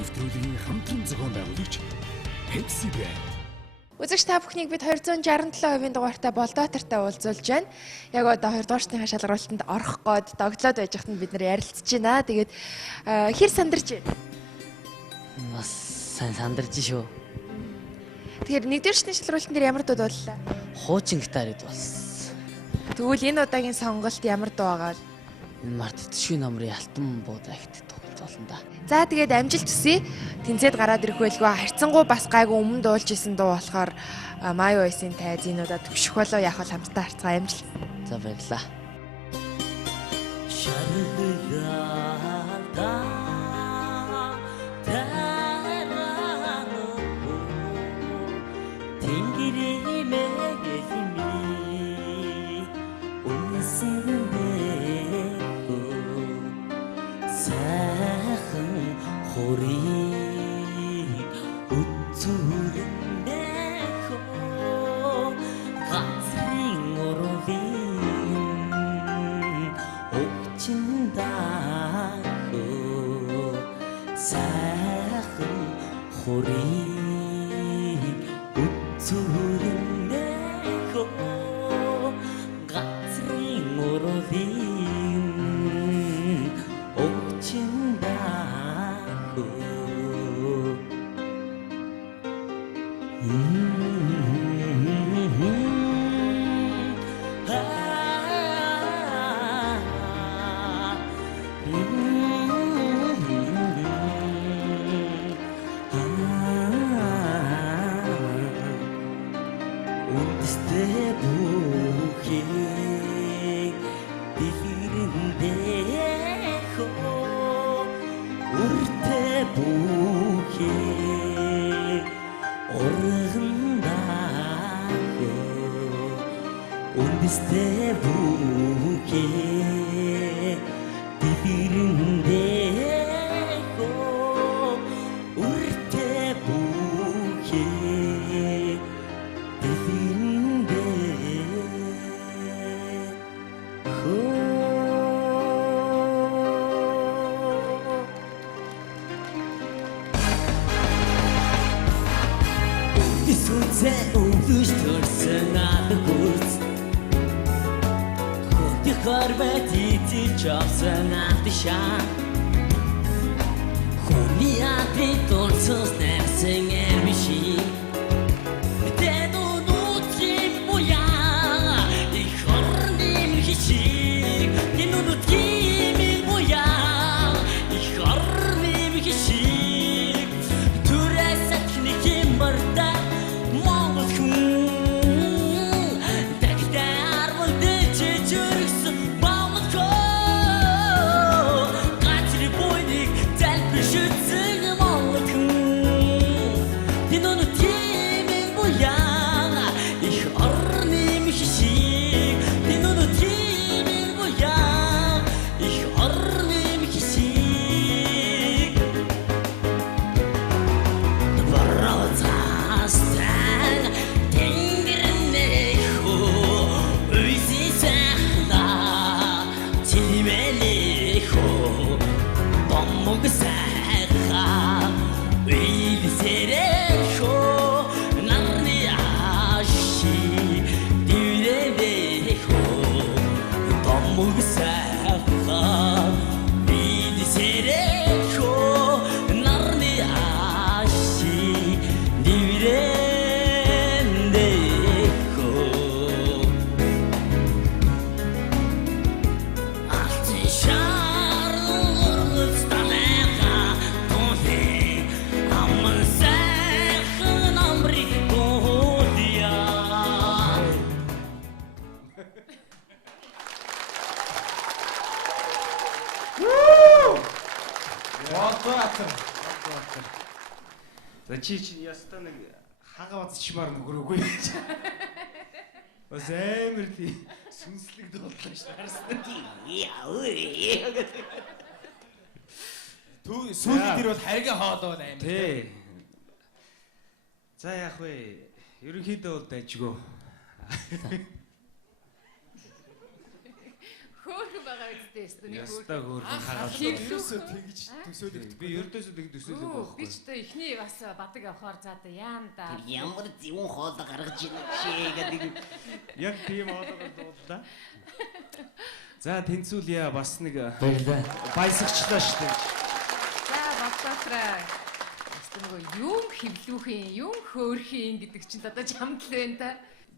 нэвтрүүлгийн хамтран зохион байгуулагч Pepsi Brand. Үзэгч та бүхнийг бид 267% дугаартай болдоотортой уулзуулж байна. Яг одоо 2 дугаар шатны шалгаруулалтанд орох гээд догтлоод байж хат нь бид нар ярилцж байна. Тэгээд хэр сандарч байна? Бас сайн сандарч шүү. Тэгэхээр 1 дугаар шатны шалгаруулалтын дээр ямар дуу боллоо? Хуучин гитард болсон. Тэгвэл энэ удаагийн сонголт ямар дуу байгаа вэ? Энэ мартдаггүй номрын алтан буудаа ихтэй тоглож болно да. За тэгээд амжилт хүсье. Тэнцээд гараад ирэх байлгүй харьцангуй бас гайгүй өмнө дуулж исэн дуу болохоор My Voice-ийн тайзынуудаа төвшөх болоо яг л хамтдаа харцгаа амжилт. За баярлалаа. За чи ястаа нэг хага бацчмаар нөхрөөгүй. Бас амар тий сүнслэг дууллаа ш харсан. Түү сүүлийн дээр бол харьгаа хоолоо амар. Тий. За яах вэ? Ерөнхийдөө бол дайжгүй. Хөөрхөн байгаа дээ нэг Яста хөөрхөн хагаад. Ерөөсөө тэгж төсөөлөгдөв. Би ердөөсөө тэг төсөөлөг би байхгүй. ч одоо ихний бас бадаг авахаар за одоо яам да. Ямар зөвхөн хоолой гаргаж ийн шээ гэдэг. Яг тийм хоолойгоо дууллаа. За тэнцүүлье бас нэг Баярлалаа. баясагчлаа шүү дээ. За бодлоотраа. Нөгөө юм хөвлүүхийн, юм хөөрхийн гэдэг чинь одоо чамд л байна та.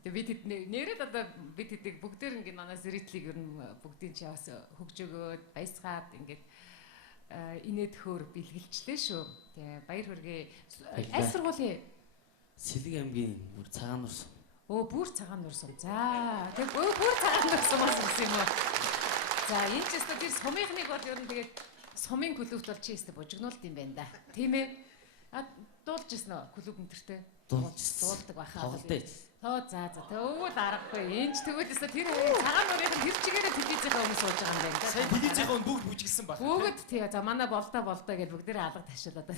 Тэгээ бид нэрээд одоо бид хэдийг бүгдээр ингэ манай зэрэглийг ер нь бүгдийн чи бас хөгжөөгөөд баясгаад ингээд инээд хөөр бэлгэлжлээ шүү. Тэгээ баяр хүргэе. Аль сургуулийн Сэлэг аймгийн бүр цагаан нурс. бүр цагаан нурсан. За тэгээ бүр цагаан нурсан болсон юм уу? За энэ ч өстө тэр сумынхныг бол ер нь тэгээд сумын клубт бол чи өстө бужигнуулт юм байна да. Тийм ээ. Дуулж ирсэн үү клуб өнтертэй? Дуулдаг байхаа. Тоглолтой. За тэгвэл аргагүй. Энд ч тэгвэл өстө тэр цагаан нурын тэр чигээрээ телевизийнхаа өмнө сууж байгаа юм байна. Сайн телевизийнхаа өн бүгд бүжгэлсэн баг. Бүгд тий. За манай болдоо гэж бүгдээ алга ташил одоо.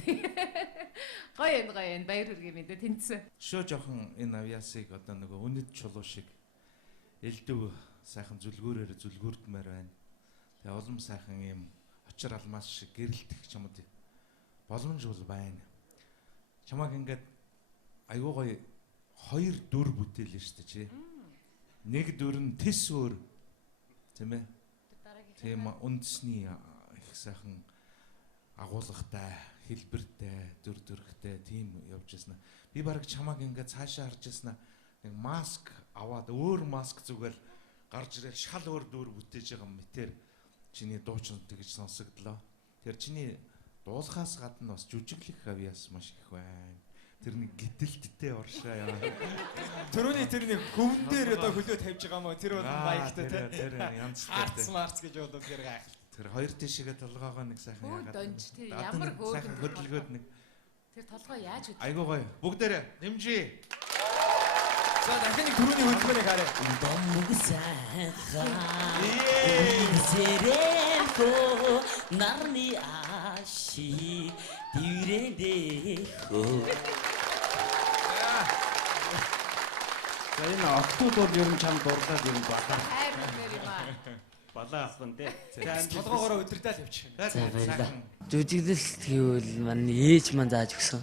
Гоё энэ баяр хүргэе мэдээ тэнцсэн. Шөө жоохон энэ авьяасыг одоо нөгөө үнэт чулуу шиг элдв сайхан зүлгүүрдмээр байна. Тэгээ улам сайхан юм очир алмаас шиг гэрэлтэх чамд боломж бол байна. Чамаг ингээд айгуу гоё 2 дүр бүтээлээ шүү дээ чи. Нэг дүр нь тис өөр тийм ээ. Тийм үндэсний их сайхан агуулгатай, хэлбэртэй, дүрхтэй тийм явж яснаа. Би бараг чамаг ингээд цаашаа харж яснаа. Нэг маск аваад өөр маск зүгэл гарч ирэл шал өөр дүр бүтээж байгаа мэтэр чиний дуучин тэгж сонсогдлоо. Тэр чиний дуулахаас гадна бас жүжиглэх авьяас маш их байна. Тэр нэг гítэлттэй оршоо яа. Төрөний тэр нэг хөвн дээр одоо хөлөө тавьж байгаа мó тэр бол маягтай те. Тэр янзтай. Арц марц гэж бодоод тэр гайх. Тэр хоёр тишгээ толгоогоо нэг сайхан Хөө яагаад. донж тий ямар сайхан хөдөлгөөд нэг. тэр толгой яаж үт. Айгуу гоё. Бүгдээрээ дэмжиж. За дахин нэг төрөний хөдөлгөөнийг харъя. Домог сайхан. Зэрэко нарны аши диврэндээ. За энэ октод бол ер нь чам дурлаад ер нь балаа. Хайр нэр юм аа. Балаа ахгүй те. Толгоогоороо өдөртөө тавьчих. За баярлалаа. Жүжиглэл гэвэл манай ээж маань зааж өгсөн.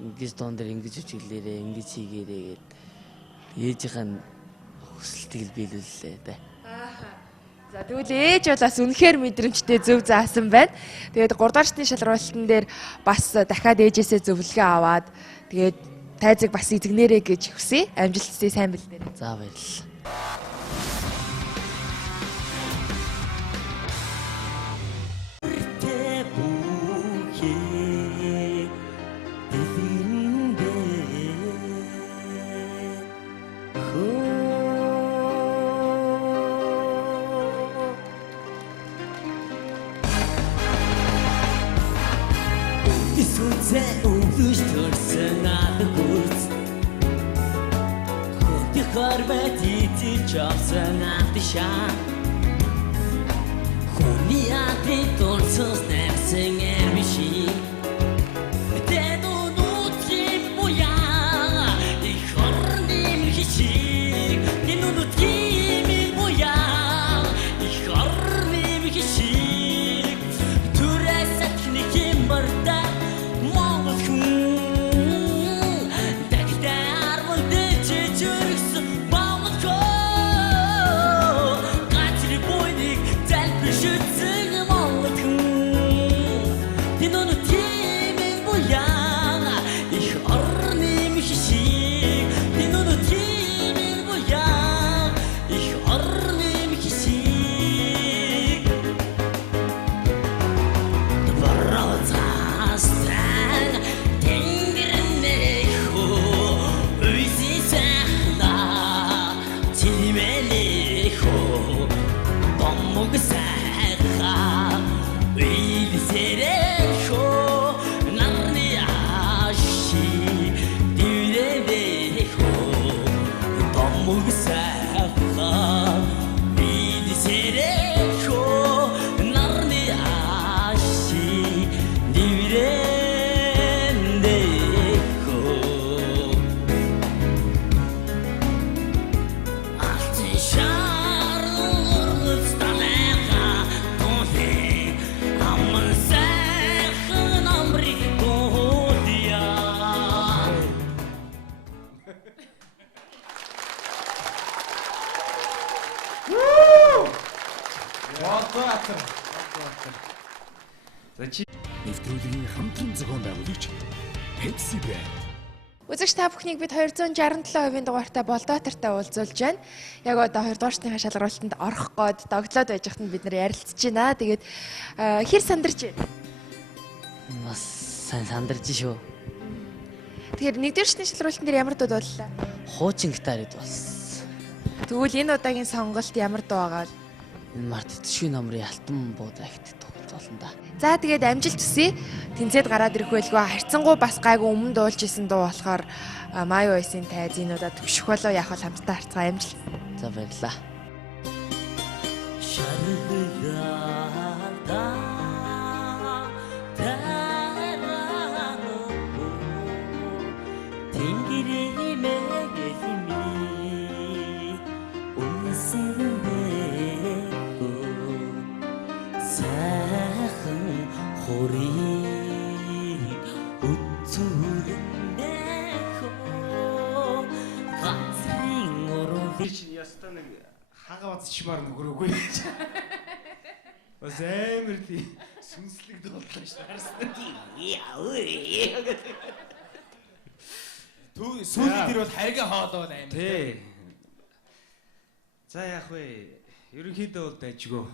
Ингэж доон дээр ингэж жүжиглээрээ, ингэж хийгээрээ гээд ээжийнхэн хүсэлтийг биелүүллээ да. За тэгвэл ээж бол бас үнэхээр мэдрэмжтэй зөв заасан байна. Тэгээд 3 дугаар шатны шалралтан дээр бас дахиад ээжээсээ зөвлөгөө аваад тэгээд тайзыг бас эзэгнэрээ гэж хүсье. Амжилттай сайн бэлдээ. За баярлалаа. Баатар. За чи нэвтрүүлгийн хамтран зохион байгуулагч Pepsi Brand. Үзэгч та бүхнийг бид 267% дугаартай Болдоотартай уулзуулж байна. Яг одоо 2 дугаар шатны шалгаруулалтанд орох гээд догтлоод байж хатанд бид нар ярилцж байна. Тэгээд хэр сандарч байна? Бас сайн сандарч шүү. Тэгэхээр 1 дугаар шатны шалгаруулалтын дээр ямар дууд боллоо? Хуучин гитарид болсон. Тэгвэл энэ удаагийн сонголт ямар дуу байгаа вэ? Энэ Март Төшгийн номрын алтан буудаа ихт тоглолцоолно да. За тэгээд амжилт хүсье. Тэнцээд гараад ирэх байлгүй. Харьцангуй бас гайгүй өмнө дуулж исэн дуу болохоор Маю Ойсын тайз энэ удаа төгшөх болоо яах вэ хамтдаа харцгаа амжилт. За баярлаа. чи ястаа нэг хага бацчмаар нөхрөөгүй. Бас амар тий сүнслэг дууллаа шүү харсан. Сүүлийн тэр бол харьгийн хоолой бол амар. Тий. За яах вэ? Ерөнхийдөө бол дайжгүй.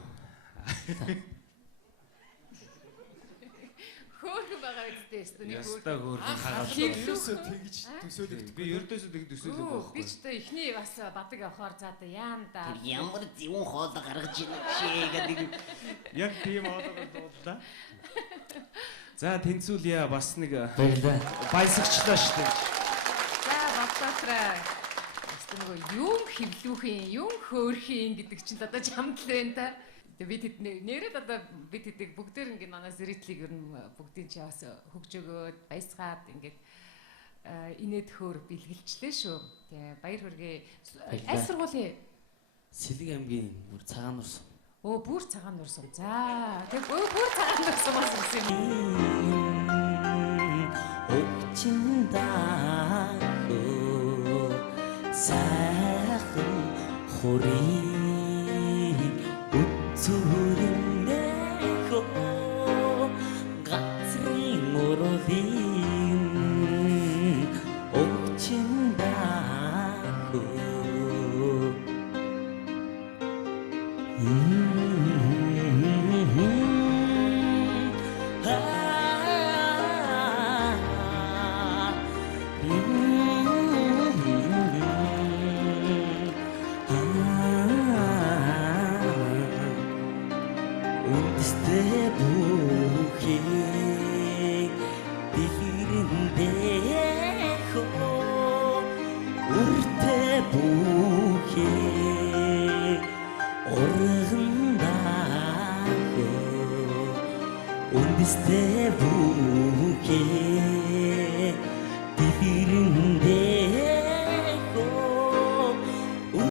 Хөөрхөн байгаа үстэй өстө нэг Ястаа хөөрхөн хагаад. Ерөөсөө тэгж төсөөлөд. Би ердөөсөө тэг төсөөлөг би байхгүй. ч та ихний бас бадаг авахаар за та яам да. Ямар зөвхөн хоолой гаргаж ийн шээ гэдэг. Яг тийм хоолойгоо дууллаа. За тэнцүүлье бас нэг Баярлаа. баясагчлаа шүү дээ. За Болдотраа. Өстө нөгөө юм хөвлүүхэн, юм хөөрхийн гэдэг чинь одоо чамд л байна та. Тэгээд бид нэрээд одоо бид хэдэг бүгдээр ингэ манай зэрэглийг ер нь бүгдийн чи бас хөгжөөгөөд баясгаад ингээд инээд хөөр бэлгэлжлээ шүү. Тэгээ баяр хүргэе. Аль сургуулийн Сэлэг аймгийн бүр цагаан нурс. Оо бүр цагаан нурсан. За тэг бүр цагаан нурсан бас ирсэн юм. Өгчиндаа сайхан хурий зүрнэхо гацрын мөрөдин өгчиндаа Ste buke